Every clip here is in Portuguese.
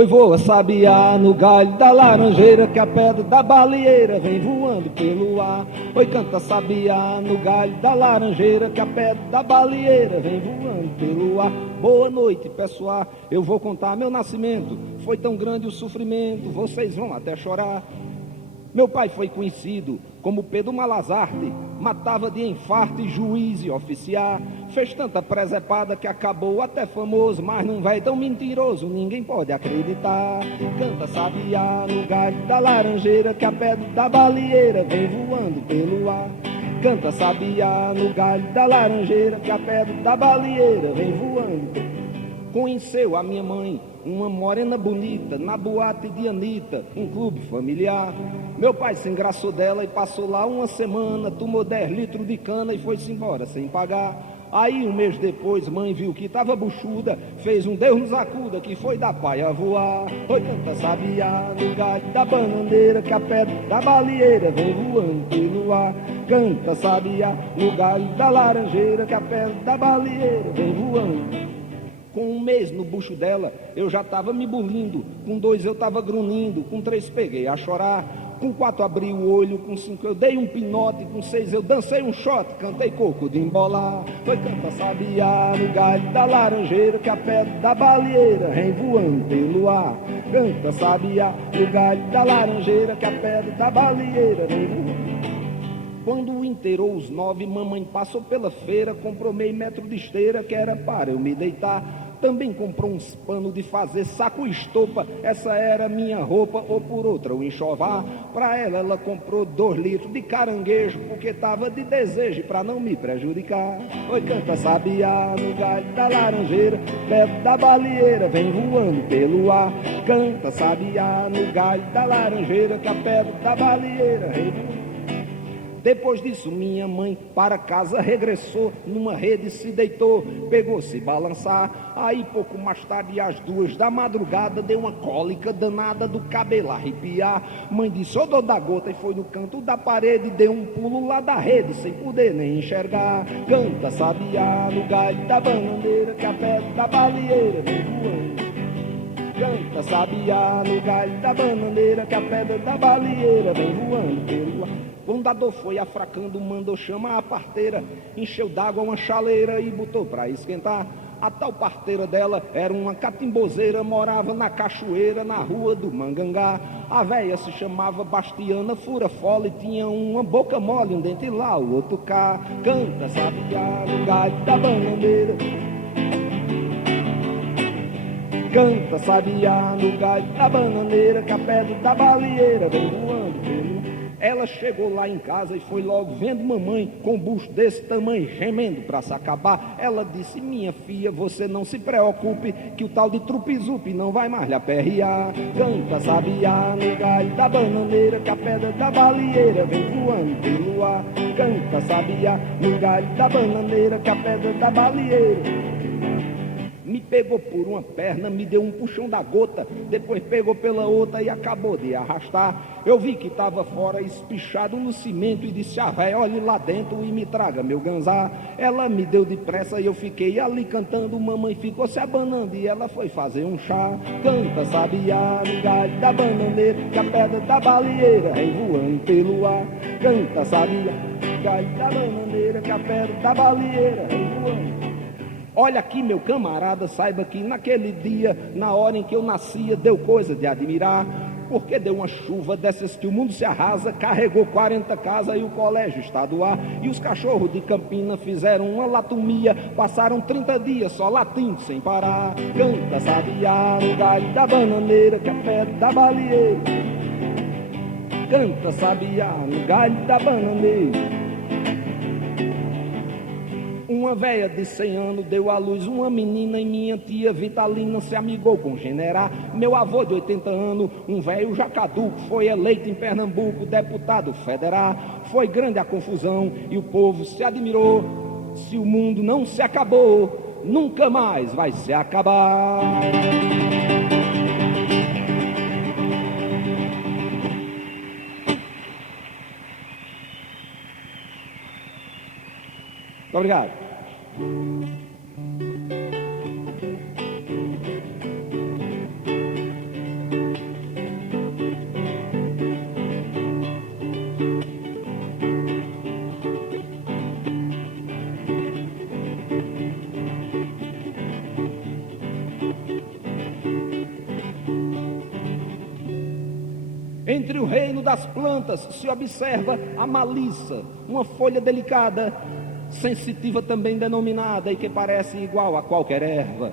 Oi, voa sabiá no galho da laranjeira, que a pedra da baleeira vem voando pelo ar. Oi, canta sabiá no galho da laranjeira, que a pedra da baleeira vem voando pelo ar. Boa noite, pessoal, eu vou contar meu nascimento. Foi tão grande o sofrimento, vocês vão até chorar. Meu pai foi conhecido como Pedro Malazarte, matava de infarto e juiz e oficial. Fez tanta presepada que acabou até famoso, mas num velho tão mentiroso ninguém pode acreditar. Canta sabiá no galho da laranjeira, que a pedra da baleeira vem voando pelo ar. Canta sabiá no galho da laranjeira, que a pedra da baleeira vem voando. Conheceu a minha mãe, uma morena bonita, na boate de Anitta, um clube familiar. Meu pai se engraçou dela e passou lá uma semana, tomou 10 litros de cana e foi-se embora sem pagar. Aí, um mês depois, mãe viu que estava buchuda, fez um Deus nos acuda, que foi da paia voar. Oi, canta sabiá no galho da bananeira, que a pedra da baleeira vem voando pelo ar. Canta sabiá no galho da laranjeira, que a pedra da baleeira vem voando. Com um mês no bucho dela, eu já tava me bulindo. Com 2 eu tava grunhindo. Com 3 peguei a chorar. Com 4 abri o olho. Com 5 eu dei um pinote. Com 6 eu dancei um shot. Cantei coco de embolar. Foi canta sabiá no galho da laranjeira, que a pedra da baleeira vem voando pelo ar. Canta sabiá no galho da laranjeira, que a pedra da baleeira vem voando. Quando inteirou os 9, mamãe passou pela feira, comprou meio metro de esteira, que era para eu me deitar. Também comprou uns panos de fazer saco e estopa, essa era minha roupa, ou por outra o enxovar. Pra ela comprou 2 litros de caranguejo, porque tava de desejo pra não me prejudicar. Oi, canta sabiá no galho da laranjeira, perto da baleeira vem voando pelo ar. Canta sabiá no galho da laranjeira, que a pedra da baleeira vem voando. Depois disso minha mãe para casa regressou, numa rede se deitou, pegou-se balançar. Aí pouco mais tarde, às 2 da madrugada, deu uma cólica danada do cabelo arrepiar. Mãe disse, ô dor da gota, e foi no canto da parede, deu um pulo lá da rede, sem poder nem enxergar. Canta sabiá no galho da bananeira, que a pedra da baleeira vem voando. Canta sabiá no galho da bananeira, que a pedra da baleeira vem voando pelo ar. Quando a dor foi afracando, mandou chamar a parteira, encheu d'água uma chaleira e botou pra esquentar. A tal parteira dela era uma catimbozeira, morava na cachoeira, na rua do Mangangá. A véia se chamava Bastiana Fura-Fola e tinha uma boca mole, um dente lá, o outro cá. Canta sabiá no galho da bananeira, canta sabiá no galho da bananeira, que a pedra da baleeira vem voando pelo. Ela chegou lá em casa e foi logo vendo mamãe com um bucho desse tamanho, gemendo pra se acabar. Ela disse, minha filha, você não se preocupe, que o tal de trupizupi não vai mais lhe aperrear. Canta sabiá no galho da bananeira, que a pedra da baleeira vem voando pelo ar. Canta sabiá no galho da bananeira, que a pedra da baleeira me pegou por uma perna, me deu um puxão da gota, depois pegou pela outra e acabou de arrastar. Eu vi que estava fora, espichado no cimento, e disse, véia, olhe lá dentro e me traga meu ganzá. Ela me deu depressa e eu fiquei ali cantando, mamãe ficou se abanando e ela foi fazer um chá. Canta sabiá no galho da bananeira, que a pedra da baleeira vem voando pelo ar. Canta sabiá no galho da bananeira, que a pedra da baleeira vem voando. Olha aqui, meu camarada, saiba que naquele dia, na hora em que eu nascia, deu coisa de admirar, porque deu uma chuva dessas que o mundo se arrasa, carregou 40 casas e o colégio estadual, e os cachorros de Campina fizeram uma latomia, passaram 30 dias só latindo sem parar. Canta sabiá no galho da bananeira, que a pedra da baleeira. Canta sabiá no galho da bananeira. Uma véia de 100 anos deu à luz uma menina e minha tia Vitalina se amigou com o general. Meu avô de 80 anos, um velho já caduco, foi eleito em Pernambuco deputado federal. Foi grande a confusão e o povo se admirou. Se o mundo não se acabou, nunca mais vai se acabar. Muito obrigado. Entre o reino das plantas se observa a malícia, uma folha delicada, sensitiva também denominada, e que parece igual a qualquer erva.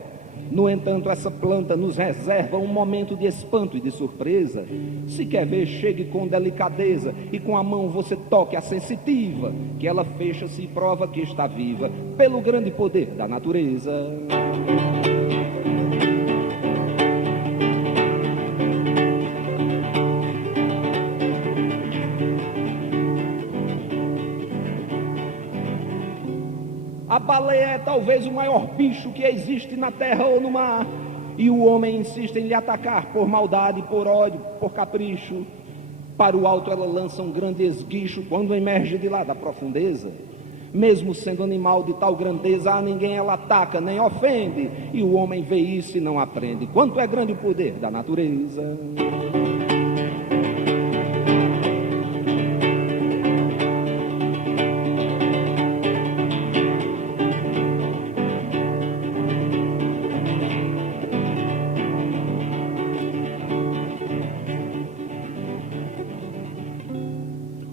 No entanto, essa planta nos reserva um momento de espanto e de surpresa. Se quer ver, chegue com delicadeza, e com a mão você toque a sensitiva, que ela fecha-se e prova que está viva, pelo grande poder da natureza. A baleia é talvez o maior bicho que existe na terra ou no mar, e o homem insiste em lhe atacar por maldade, por ódio, por capricho. Para o alto ela lança um grande esguicho quando emerge de lá da profundeza. Mesmo sendo animal de tal grandeza, a ninguém ela ataca nem ofende, e o homem vê isso e não aprende quanto é grande o poder da natureza.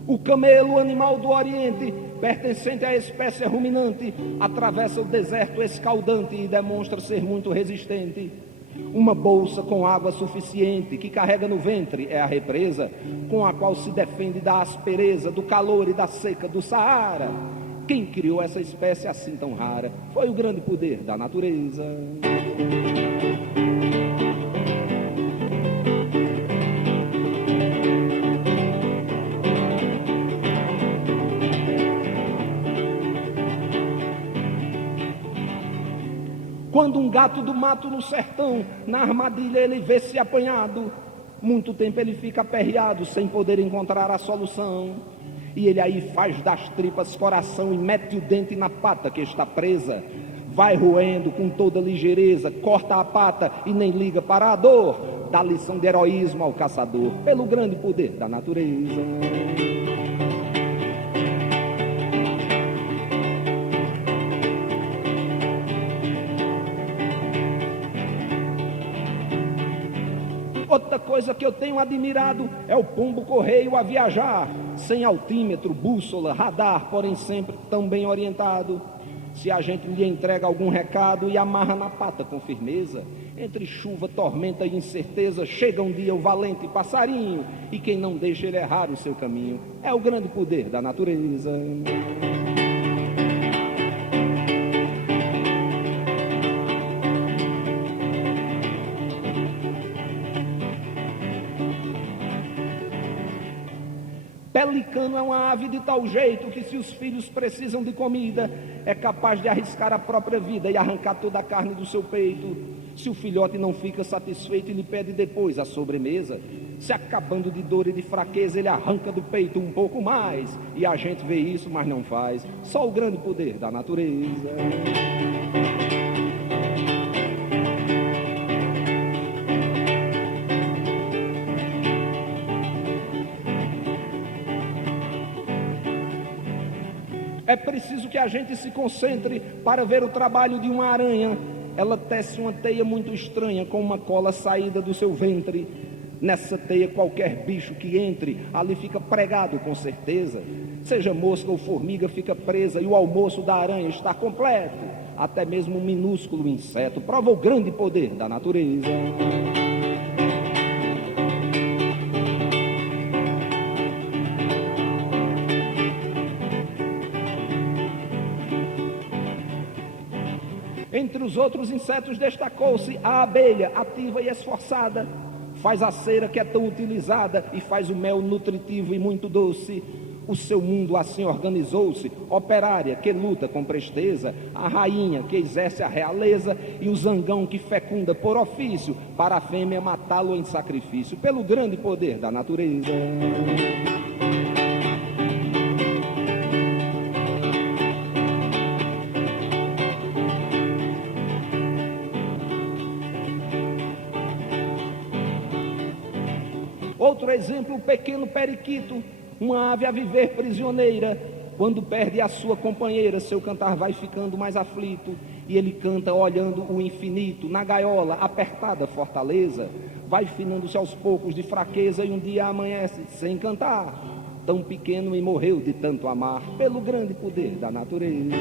O camelo, animal do Oriente, pertencente à espécie ruminante, atravessa o deserto escaldante e demonstra ser muito resistente. Uma bolsa com água suficiente que carrega no ventre é a represa, com a qual se defende da aspereza, do calor e da seca do Saara. Quem criou essa espécie assim tão rara foi o grande poder da natureza. Quando um gato do mato no sertão, na armadilha ele vê-se apanhado, muito tempo ele fica aperreado, sem poder encontrar a solução. E ele aí faz das tripas coração e mete o dente na pata que está presa. Vai roendo com toda ligeireza, corta a pata e nem liga para a dor. Dá lição de heroísmo ao caçador, pelo grande poder da natureza. Outra coisa que eu tenho admirado é o pombo-correio a viajar, sem altímetro, bússola, radar, porém sempre tão bem orientado. Se a gente lhe entrega algum recado e amarra na pata com firmeza, entre chuva, tormenta e incerteza, chega um dia o valente passarinho, e quem não deixa ele errar o seu caminho é o grande poder da natureza. Pelicano é uma ave de tal jeito que, se os filhos precisam de comida, é capaz de arriscar a própria vida e arrancar toda a carne do seu peito. Se o filhote não fica satisfeito e lhe pede depois a sobremesa, se acabando de dor e de fraqueza, ele arranca do peito um pouco mais. E a gente vê isso, mas não faz. Só o grande poder da natureza. É preciso que a gente se concentre para ver o trabalho de uma aranha. Ela tece uma teia muito estranha com uma cola saída do seu ventre. Nessa teia qualquer bicho que entre, ali fica pregado com certeza. Seja mosca ou formiga fica presa e o almoço da aranha está completo. Até mesmo um minúsculo inseto prova o grande poder da natureza. Entre os outros insetos destacou-se a abelha, ativa e esforçada. Faz a cera que é tão utilizada e faz o mel nutritivo e muito doce. O seu mundo assim organizou-se, operária que luta com presteza, a rainha que exerce a realeza e o zangão que fecunda por ofício, para a fêmea matá-lo em sacrifício, pelo grande poder da natureza. Outro exemplo, o pequeno periquito, uma ave a viver prisioneira. Quando perde a sua companheira, seu cantar vai ficando mais aflito. E ele canta olhando o infinito, na gaiola, apertada fortaleza, vai finando-se aos poucos de fraqueza, e um dia amanhece sem cantar. Tão pequeno e morreu de tanto amar, pelo grande poder da natureza.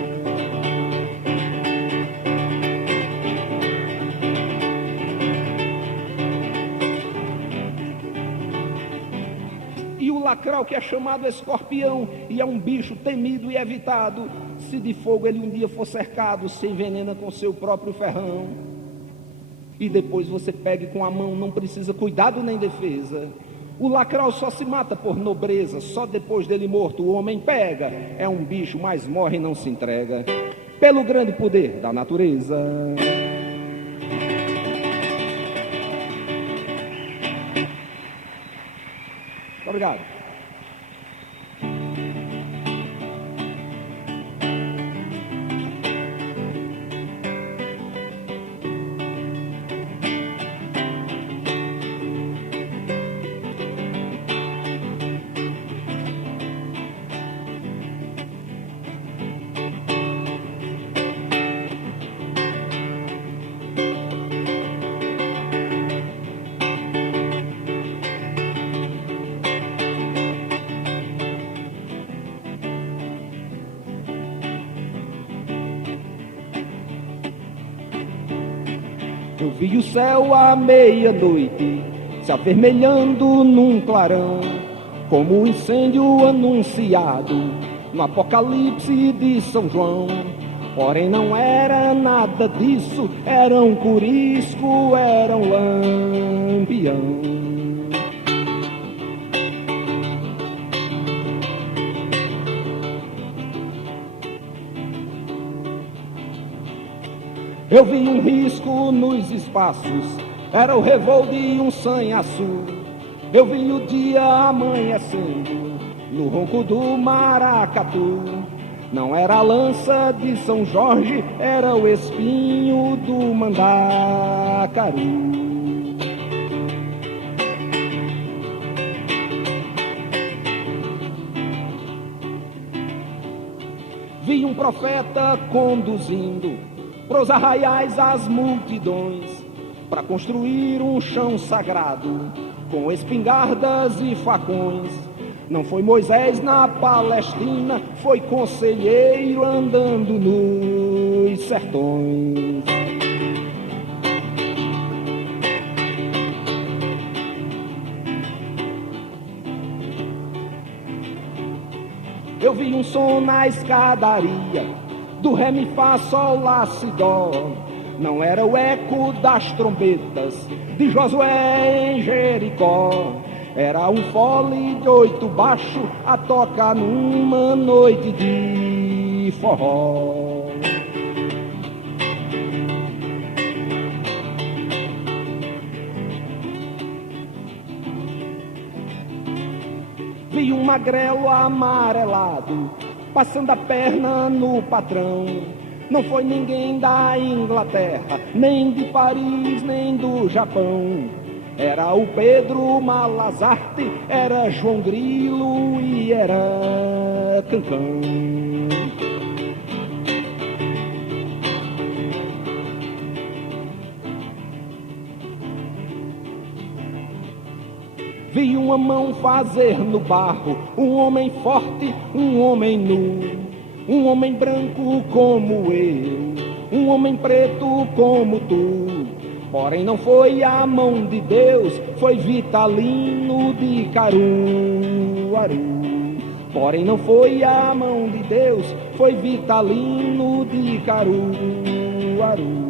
E o lacral, que é chamado escorpião, e é um bicho temido e evitado, se de fogo ele um dia for cercado, se envenena com seu próprio ferrão. E depois você pegue com a mão, não precisa cuidado nem defesa. O lacral só se mata por nobreza, só depois dele morto o homem pega. É um bicho, mas morre e não se entrega, pelo grande poder da natureza. Obrigado. Eu vi o céu à meia-noite se avermelhando num clarão, como o incêndio anunciado no Apocalipse de São João. Porém não era nada disso, era um curisco, era um lampião. Eu vi um risco nos espaços, era o revoo de um sanhaçu. Eu vi o dia amanhecendo no ronco do maracatu. Não era a lança de São Jorge, era o espinho do mandacaru. Vi um profeta conduzindo pros arraiais as multidões, para construir um chão sagrado, com espingardas e facões. Não foi Moisés na Palestina, foi conselheiro andando nos sertões. Eu vi um som na escadaria, do ré, mi, fá, sol, lá, si, dó. Não era o eco das trombetas de Josué em Jericó. Era um fole de 8 baixo a tocar numa noite de forró. Vi um magrelo amarelado passando a perna no patrão. Não foi ninguém da Inglaterra, nem de Paris, nem do Japão. Era o Pedro Malazarte, era João Grilo e era Cancão. Vi uma mão fazer no barro, um homem forte, um homem nu. Um homem branco como eu, um homem preto como tu. Porém não foi a mão de Deus, foi Vitalino de Caruaru. Porém não foi a mão de Deus, foi Vitalino de Caruaru.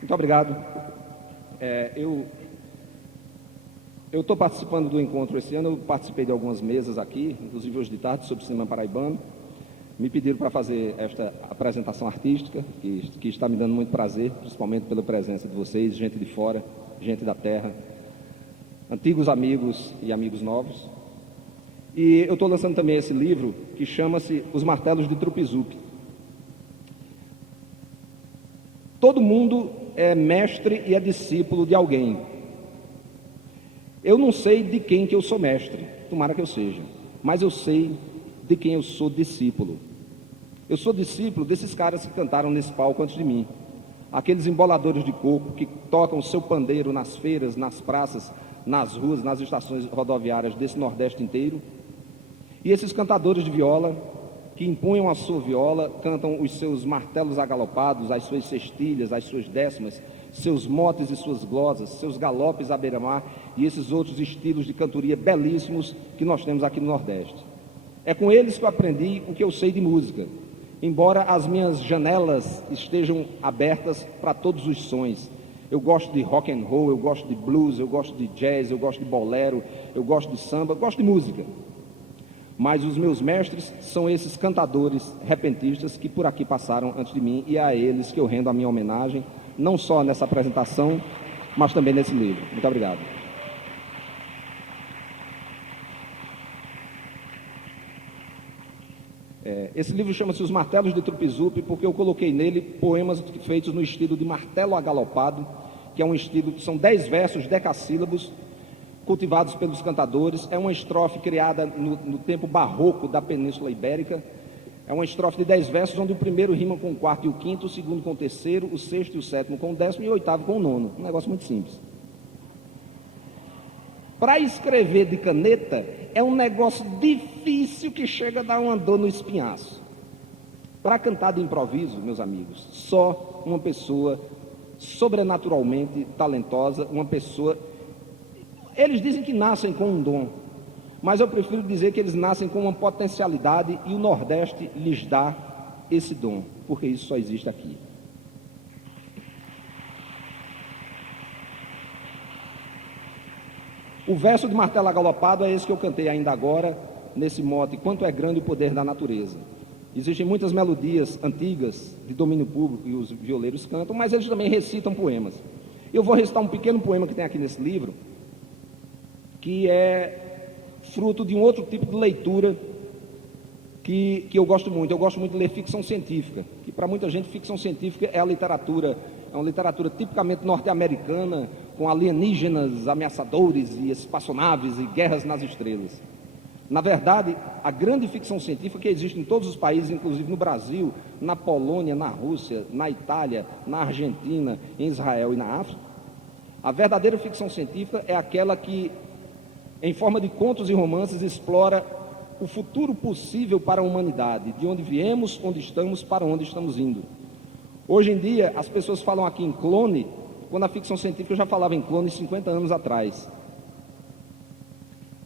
Muito obrigado. Eu estou participando do encontro esse ano, eu participei de algumas mesas aqui, inclusive hoje de tarde, sobre cinema paraibano. Me pediram para fazer esta apresentação artística, que está me dando muito prazer, principalmente pela presença de vocês, gente de fora, gente da terra, antigos amigos e amigos novos. E eu estou lançando também esse livro, que chama-se Os Martelos de Trupizupi. Todo mundo é mestre e é discípulo de alguém. Eu não sei de quem que eu sou mestre, tomara que eu seja, mas eu sei de quem eu sou discípulo. Eu sou discípulo desses caras que cantaram nesse palco antes de mim. Aqueles emboladores de coco que tocam o seu pandeiro nas feiras, nas praças, nas ruas, nas estações rodoviárias desse Nordeste inteiro. E esses cantadores de viola que empunham a sua viola, cantam os seus martelos agalopados, as suas cestilhas, as suas décimas, seus motes e suas glosas, seus galopes à beira-mar e esses outros estilos de cantoria belíssimos que nós temos aqui no Nordeste. É com eles que eu aprendi o que eu sei de música, embora as minhas janelas estejam abertas para todos os sons. Eu gosto de rock and roll, eu gosto de blues, eu gosto de jazz, eu gosto de bolero, eu gosto de samba, eu gosto de música. Mas os meus mestres são esses cantadores repentistas que por aqui passaram antes de mim, e é a eles que eu rendo a minha homenagem, não só nessa apresentação, mas também nesse livro. Muito obrigado. Esse livro chama-se Os Martelos de Trupizupi, porque eu coloquei nele poemas feitos no estilo de martelo agalopado, que é um estilo que são 10 versos, decassílabos, cultivados pelos cantadores. É uma estrofe criada no tempo barroco da Península Ibérica. É uma estrofe de 10 versos, onde o primeiro rima com o quarto e o quinto, o segundo com o terceiro, o sexto e o sétimo com o décimo e o oitavo com o nono. Um negócio muito simples. Para escrever de caneta é um negócio difícil que chega a dar uma dor no espinhaço. Para cantar de improviso, meus amigos, só uma pessoa sobrenaturalmente talentosa, uma pessoa... Eles dizem que nascem com um dom, mas eu prefiro dizer que eles nascem com uma potencialidade e o Nordeste lhes dá esse dom, porque isso só existe aqui. O verso de martelo agalopado é esse que eu cantei ainda agora, nesse mote, quanto é grande o poder da natureza. Existem muitas melodias antigas de domínio público e os violeiros cantam, mas eles também recitam poemas. Eu vou recitar um pequeno poema que tem aqui nesse livro, que é fruto de um outro tipo de leitura que eu gosto muito. Eu gosto muito de ler ficção científica, que para muita gente ficção científica é uma literatura tipicamente norte-americana, com alienígenas ameaçadores e espaçonaves e guerras nas estrelas. Na verdade, a grande ficção científica que existe em todos os países, inclusive no Brasil, na Polônia, na Rússia, na Itália, na Argentina, em Israel e na África, a verdadeira ficção científica é aquela que, em forma de contos e romances, explora o futuro possível para a humanidade, de onde viemos, onde estamos, para onde estamos indo. Hoje em dia, as pessoas falam aqui em clone, quando a ficção científica já falava em clone 50 anos atrás.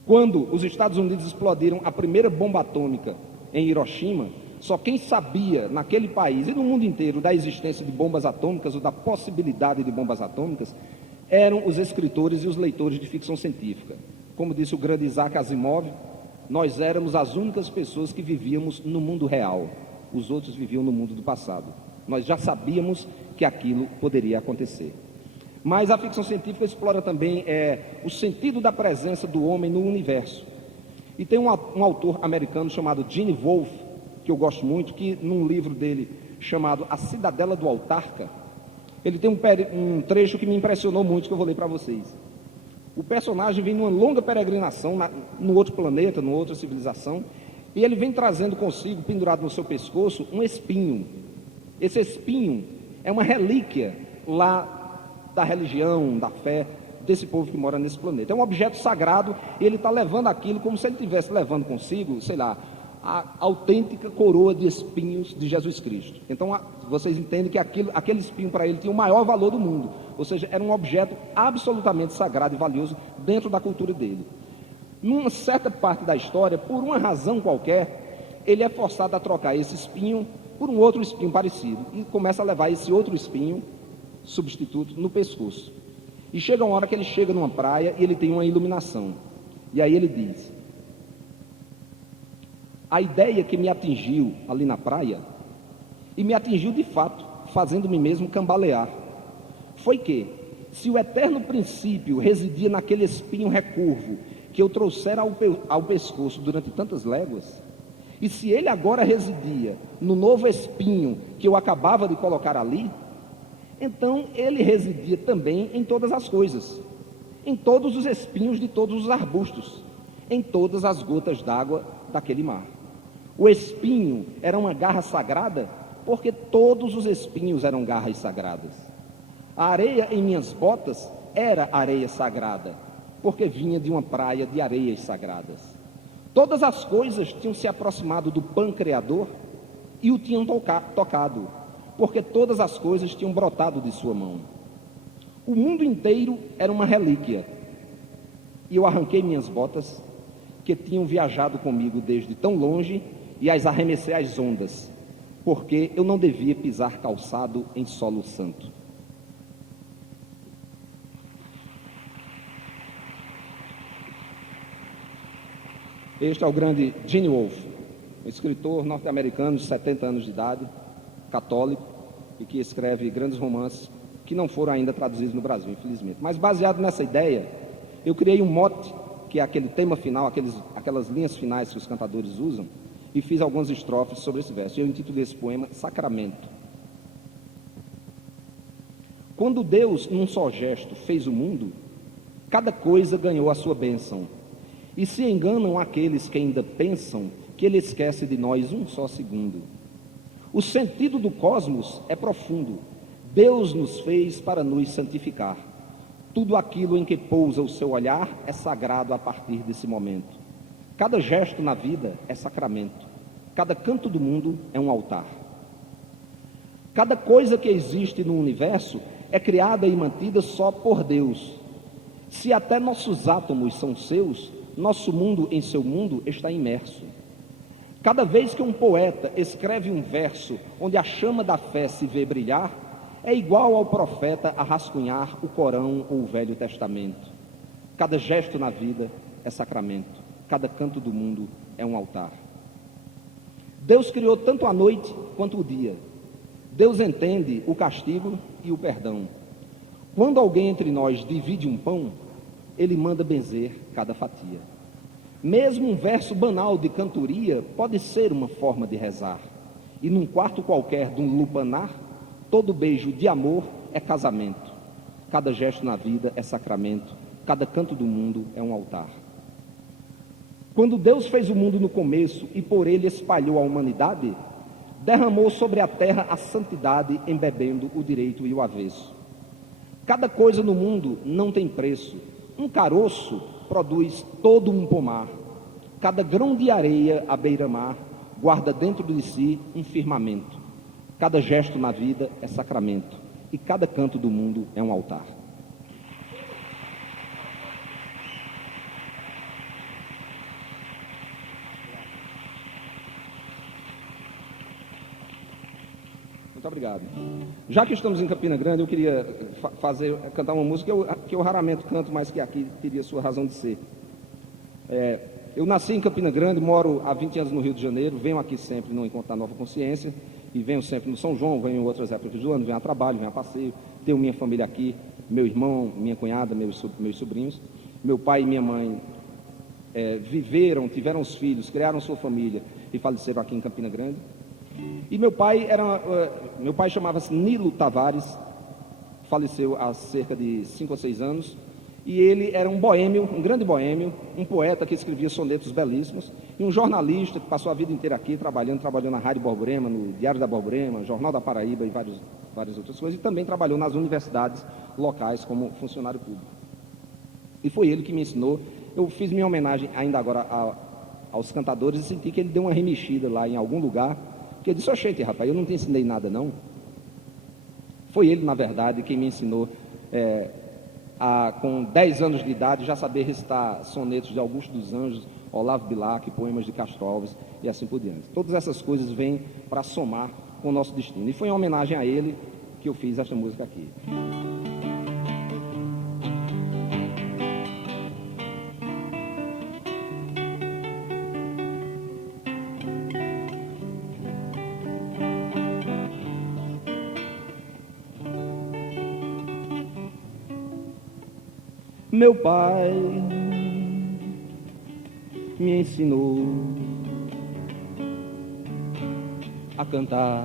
Quando os Estados Unidos explodiram a primeira bomba atômica em Hiroshima, só quem sabia naquele país e no mundo inteiro da existência de bombas atômicas ou da possibilidade de bombas atômicas eram os escritores e os leitores de ficção científica. Como disse o grande Isaac Asimov, nós éramos as únicas pessoas que vivíamos no mundo real. Os outros viviam no mundo do passado. Nós já sabíamos que aquilo poderia acontecer. Mas a ficção científica explora também o sentido da presença do homem no universo. E tem um autor americano chamado Gene Wolfe, que eu gosto muito, que num livro dele chamado A Cidadela do Autarca, ele tem um trecho que me impressionou muito, que eu vou ler para vocês. O personagem vem numa longa peregrinação no outro planeta, numa outra civilização, e ele vem trazendo consigo, pendurado no seu pescoço, um espinho. Esse espinho é uma relíquia lá da religião, da fé desse povo que mora nesse planeta. É um objeto sagrado e ele está levando aquilo como se ele estivesse levando consigo, sei lá, a autêntica coroa de espinhos de Jesus Cristo. Então, vocês entendem que aquele espinho para ele tinha o maior valor do mundo, ou seja, era um objeto absolutamente sagrado e valioso dentro da cultura dele. Numa certa parte da história, por uma razão qualquer, ele é forçado a trocar esse espinho por um outro espinho parecido e começa a levar esse outro espinho substituto no pescoço. E chega uma hora que ele chega numa praia e ele tem uma iluminação. E aí ele diz: a ideia que me atingiu ali na praia, e me atingiu de fato, fazendo-me mesmo cambalear, foi que, se o eterno princípio residia naquele espinho recurvo que eu trouxera ao pescoço durante tantas léguas, e se ele agora residia no novo espinho que eu acabava de colocar ali, Então ele residia também em todas as coisas, em todos os espinhos de todos os arbustos, em todas as gotas d'água daquele mar. O espinho era uma garra sagrada, porque todos os espinhos eram garras sagradas. A areia em minhas botas era areia sagrada, porque vinha de uma praia de areias sagradas. Todas as coisas tinham se aproximado do Pã Criador e o tinham tocado, porque todas as coisas tinham brotado de sua mão. O mundo inteiro era uma relíquia, e eu arranquei minhas botas, que tinham viajado comigo desde tão longe, e as arremessei às ondas, porque eu não devia pisar calçado em solo santo. Este é o grande Gene Wolfe, um escritor norte-americano de 70 anos de idade, católico, e que escreve grandes romances que não foram ainda traduzidos no Brasil, infelizmente. Mas baseado nessa ideia, eu criei um mote, que é aquele tema final, aquelas linhas finais que os cantadores usam, e fiz algumas estrofes sobre esse verso. Eu intitulei esse poema Sacramento. Quando Deus, num só gesto, fez o mundo, cada coisa ganhou a sua bênção. E se enganam aqueles que ainda pensam que Ele esquece de nós um só segundo. O sentido do cosmos é profundo. Deus nos fez para nos santificar. Tudo aquilo em que pousa o seu olhar é sagrado a partir desse momento. Cada gesto na vida é sacramento. Cada canto do mundo é um altar. Cada coisa que existe no universo é criada e mantida só por Deus. Se até nossos átomos são seus, nosso mundo em seu mundo está imerso. Cada vez que um poeta escreve um verso onde a chama da fé se vê brilhar, é igual ao profeta a rascunhar o Corão ou o Velho Testamento. Cada gesto na vida é sacramento. Cada canto do mundo é um altar. Deus criou tanto a noite quanto o dia. Deus entende o castigo e o perdão. Quando alguém entre nós divide um pão, Ele manda benzer cada fatia. Mesmo um verso banal de cantoria pode ser uma forma de rezar. E num quarto qualquer de um lupanar, todo beijo de amor é casamento. Cada gesto na vida é sacramento. Cada canto do mundo é um altar. Quando Deus fez o mundo no começo e por ele espalhou a humanidade, derramou sobre a terra a santidade, embebendo o direito e o avesso. Cada coisa no mundo não tem preço. Um caroço produz todo um pomar. Cada grão de areia à beira-mar guarda dentro de si um firmamento. Cada gesto na vida é sacramento, e cada canto do mundo é um altar. Muito obrigado. Já que estamos em Campina Grande, eu queria cantar uma música que eu raramente canto, mas que aqui teria sua razão de ser. Eu nasci em Campina Grande, moro há 20 anos no Rio de Janeiro, venho aqui sempre no Encontro da Nova Consciência, e venho sempre no São João, venho em outras épocas do ano, venho a trabalho, venho a passeio, tenho minha família aqui, meu irmão, minha cunhada, meus sobrinhos. Meu pai e minha mãe tiveram os filhos, criaram sua família e faleceram aqui em Campina Grande. E meu pai chamava-se Nilo Tavares, faleceu há cerca de 5 ou 6 anos, e ele era um boêmio, um grande boêmio, um poeta que escrevia sonetos belíssimos, e um jornalista que passou a vida inteira aqui trabalhou na Rádio Borborema, no Diário da Borborema, Jornal da Paraíba e várias outras coisas, e também trabalhou nas universidades locais como funcionário público. E foi ele que me ensinou. Eu fiz minha homenagem ainda agora aos cantadores e senti que ele deu uma remexida lá em algum lugar, que eu disse: oxente, rapaz, eu não te ensinei nada não. Foi ele, na verdade, quem me ensinou, com 10 anos de idade, já saber recitar sonetos de Augusto dos Anjos, Olavo Bilac, poemas de Castro Alves e assim por diante. Todas essas coisas vêm para somar com o nosso destino. E foi em homenagem a ele que eu fiz esta música aqui. Meu pai me ensinou a cantar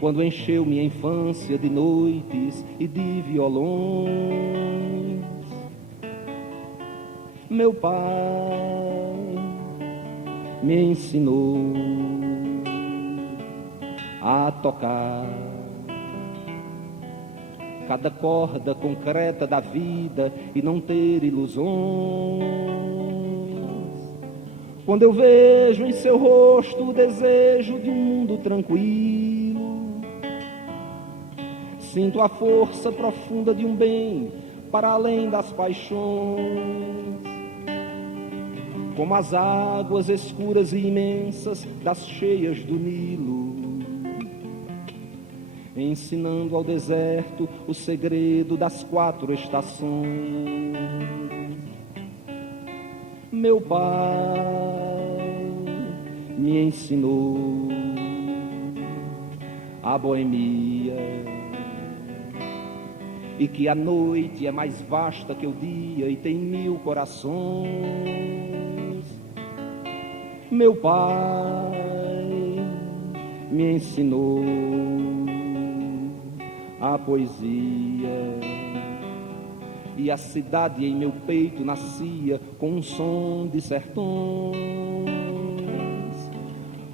quando encheu minha infância de noites e de violões. Meu pai me ensinou a tocar cada corda concreta da vida e não ter ilusões. Quando eu vejo em seu rosto o desejo de um mundo tranquilo, sinto a força profunda de um bem para além das paixões, como as águas escuras e imensas das cheias do Nilo, ensinando ao deserto o segredo das 4 estações. Meu pai me ensinou a boemia, e que a noite é mais vasta que o dia e tem 1000 corações. Meu pai me ensinou a poesia, e a cidade em meu peito nascia com um som de sertões.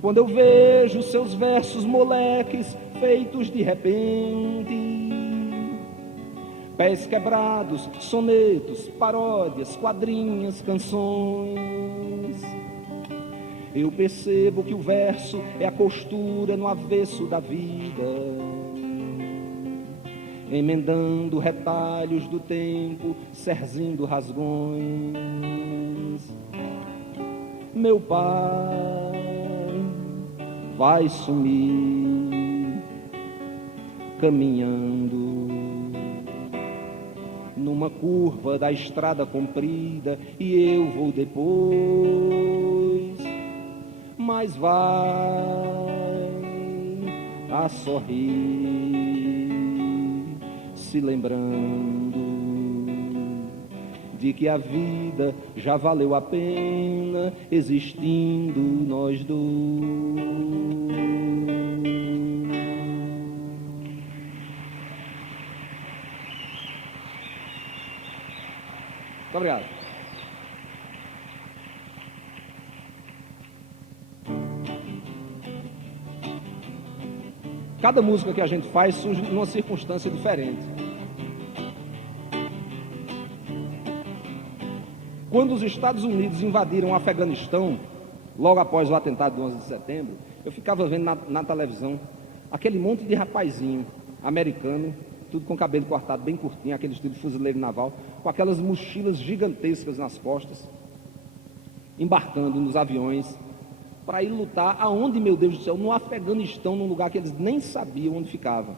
Quando eu vejo seus versos moleques feitos de repente, pés quebrados, sonetos, paródias, quadrinhas, canções, eu percebo que o verso é a costura no avesso da vida, emendando retalhos do tempo, cerzindo rasgões. Meu pai vai sumir caminhando numa curva da estrada comprida, e eu vou depois, mas vai a sorrir, se lembrando de que a vida já valeu a pena existindo nós dois. Muito obrigado. Cada música que a gente faz surge numa circunstância diferente. Quando os Estados Unidos invadiram o Afeganistão, logo após o atentado de 11 de setembro, eu ficava vendo na televisão aquele monte de rapazinho americano, tudo com cabelo cortado bem curtinho, aquele estilo de fuzileiro naval, com aquelas mochilas gigantescas nas costas, embarcando nos aviões para ir lutar aonde, meu Deus do céu, no Afeganistão, num lugar que eles nem sabiam onde ficava.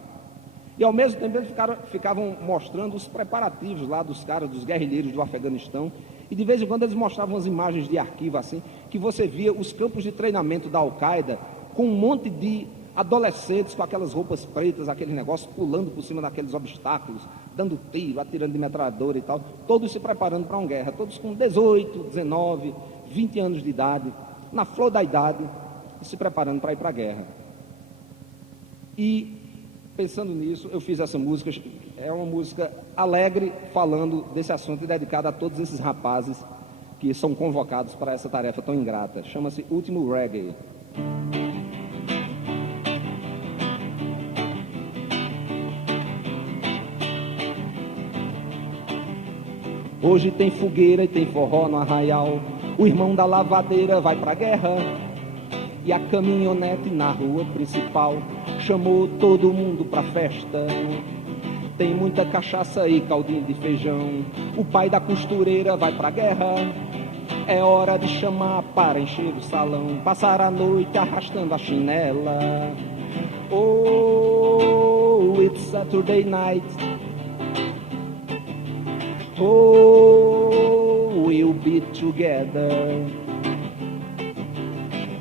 E ao mesmo tempo eles ficavam mostrando os preparativos lá dos caras, dos guerrilheiros do Afeganistão, e de vez em quando eles mostravam as imagens de arquivo assim, que você via os campos de treinamento da Al-Qaeda com um monte de adolescentes com aquelas roupas pretas, aquele negócio, pulando por cima daqueles obstáculos, dando tiro, atirando de metralhadora e tal, todos se preparando para uma guerra, todos com 18, 19, 20 anos de idade, na flor da idade, se preparando para ir para a guerra. E pensando nisso, eu fiz essa música. É uma música alegre, falando desse assunto e dedicada a todos esses rapazes que são convocados para essa tarefa tão ingrata. Chama-se Último Reggae. Hoje tem fogueira e tem forró no arraial, o irmão da lavadeira vai pra guerra, e a caminhonete na rua principal chamou todo mundo pra festa. Tem muita cachaça e caldinho de feijão, o pai da costureira vai pra guerra, é hora de chamar para encher o salão, passar a noite arrastando a chinela. Oh, it's Saturday night. Oh, we'll be together.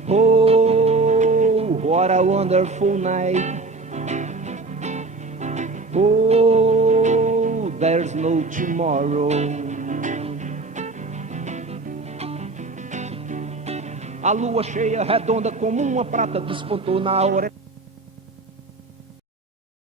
Oh, what a wonderful night. Oh, there's no tomorrow. A lua cheia, redonda como uma prata, despontou na hora.